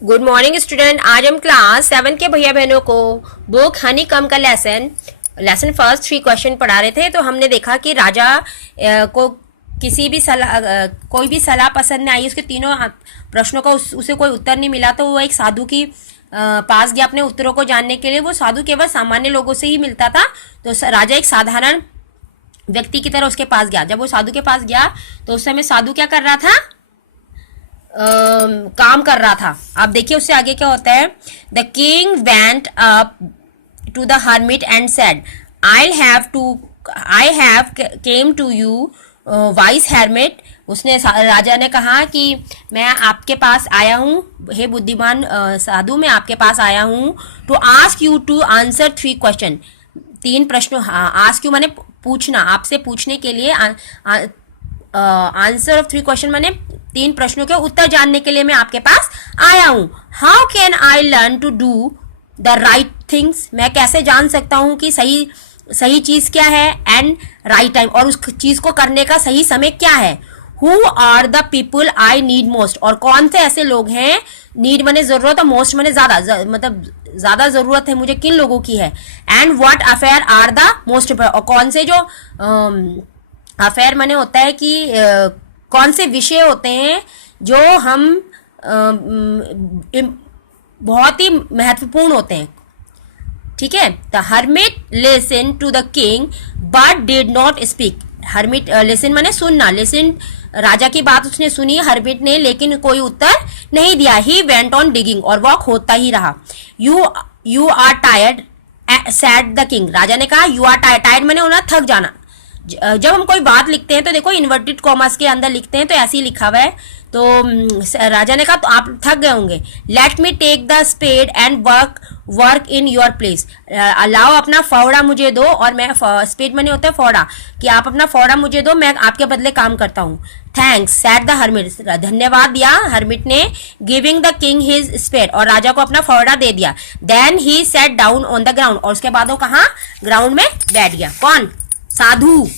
Good morning student. आज हम class 7 के भैया बहनों को बुक हनी कम का लेसन फर्स्ट 3 क्वेश्चन पढ़ा रहे थे। तो हमने देखा कि राजा को किसी भी कोई भी सलाह पसंद नहीं आई, उसके तीनों प्रश्नों का उसे कोई उत्तर नहीं मिला। तो वो एक साधु की पास गया अपने उत्तरों को जानने के लिए। वो साधु केवल सामान्य लोगों से ही मिलता था। तो राजा एक साधारण व्यक्ति की तरह उसके पास गया। जब वो साधु के पास गया तो उस समय साधु क्या कर रहा था? काम कर रहा था। आप देखिए उससे आगे क्या होता है। The king went up to the hermit and said, I have came to you wise hermit. उसने राजा ने कहा कि मैं आपके पास आया हूँ, हे बुद्धिमान साधु, मैं आपके पास आया हूँ to ask you to answer 3 question. 3 प्रश्नों, आस्क यू माने पूछना, आपसे पूछने के लिए, आंसर ऑफ 3 क्वेश्चन माने 3 प्रश्नों के उत्तर जानने के लिए मैं आपके पास आया हूं। How can I learn to do the right things, मैं कैसे जान सकता हूं कि सही चीज क्या है, एंड राइट टाइम, और उस चीज को करने का सही समय क्या है। Who are the people I need most, और कौन से ऐसे लोग हैं, नीड माने जरूरत और मोस्ट माने ज्यादा, मतलब ज्यादा जरूरत है मुझे किन लोगों की है। And what affair are the most, और कौन से जो अफेयर माने होता है कि कौन से विषय होते हैं जो हम बहुत ही महत्वपूर्ण होते हैं। ठीक है। The hermit listen to the king but did not speak. Hermit listen माने सुनना, लिसन राजा की बात उसने सुनी हर्मिट ने, लेकिन कोई उत्तर नहीं दिया। ही वेंट ऑन डिगिंग, और वह खोदता ही रहा। You are tired said the king, राजा ने कहा यू आर टायर्ड, टायर्ड माने होना थक जाना। जब हम कोई बात लिखते हैं तो देखो इन्वर्टेड कॉमर्स के अंदर लिखते हैं, तो ऐसे ही लिखा हुआ है। तो राजा ने कहा तो आप थक गए होंगे। Let me take the spade and work in your place, लाओ अपना फावड़ा मुझे दो, और मैं, स्पेड मनी होता है फावड़ा, कि आप अपना फावड़ा मुझे दो, मैं आपके बदले काम करता हूँ। थैंक्स सैड द हर्मिट, धन्यवाद दिया हर्मिट ने। Giving the king his spade, और राजा को अपना फावड़ा दे दिया। Then he sat down on the ground, और उसके बाद वो कहा ग्राउंड में बैठ गया। कौन? साधु।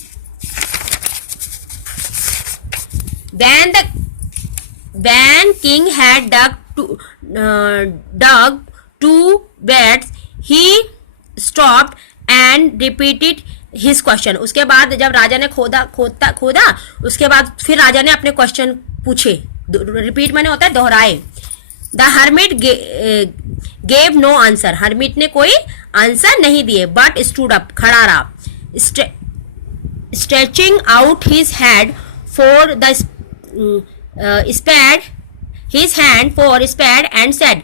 When king had dug 2 beds, he stopped and repeated his question. उसके बाद जब राजा ने खोदा, उसके बाद फिर राजा ने अपने क्वेश्चन पूछे। रिपीट माने होता है दोहराए। The hermit gave no answer, hermit ने कोई आंसर नहीं दिए। बट स्टूड अप, खड़ा रहा। Stretching out his hand for the spade, his hand for spade, and said,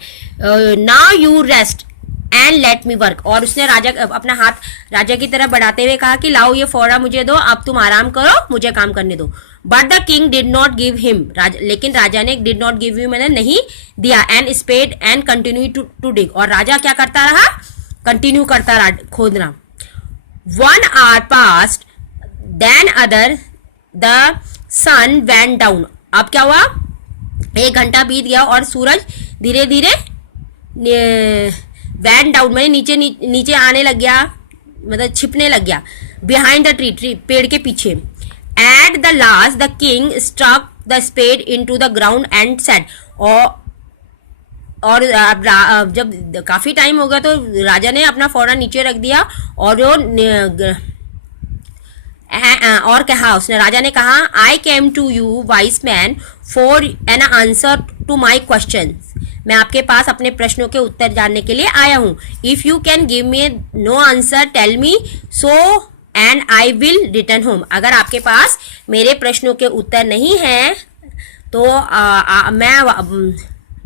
now you rest and let me work. और उसने अपना हाथ राजा की तरफ बढ़ाते हुए कहा कि लाओ ये फावड़ा मुझे दो, अब तुम आराम करो, मुझे काम करने दो। But the king did not give him, लेकिन राजा ने did not give him मैंने नहीं दिया, and spade and continue to dig, और राजा क्या करता रहा? कंटिन्यू करता रहा खोदना। 1 hour passed, then other, the sun went down. अब क्या हुआ? 1 घंटा बीत गया और सूरज धीरे धीरे went down मैंने नीचे आने लग गया, मतलब छिपने लग गया। Behind the tree, पेड़ के पीछे। At the last, the king struck the spade into the ground and said, और जब काफी टाइम हो गया तो राजा ने अपना फावड़ा नीचे रख दिया, और कहा, उसने, राजा ने कहा, I came to you wise man for an answer to my question, मैं आपके पास अपने प्रश्नों के उत्तर जानने के लिए आया हूँ। If you can give me no answer tell me so and I will return home, अगर आपके पास मेरे प्रश्नों के उत्तर नहीं है तो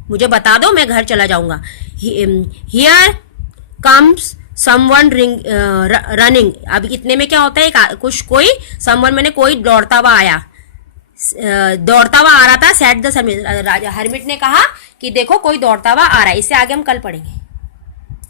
मुझे बता दो, मैं घर चला जाऊंगा। हियर कम्स समवन रनिंग, अब इतने में क्या होता है, कोई समवन मैंने कोई दौड़ता हुआ आया, दौड़ता हुआ आ रहा था। Said the hermit, Raja hermit ने कहा कि देखो कोई दौड़ता हुआ आ रहा है। इससे आगे हम कल पढ़ेंगे।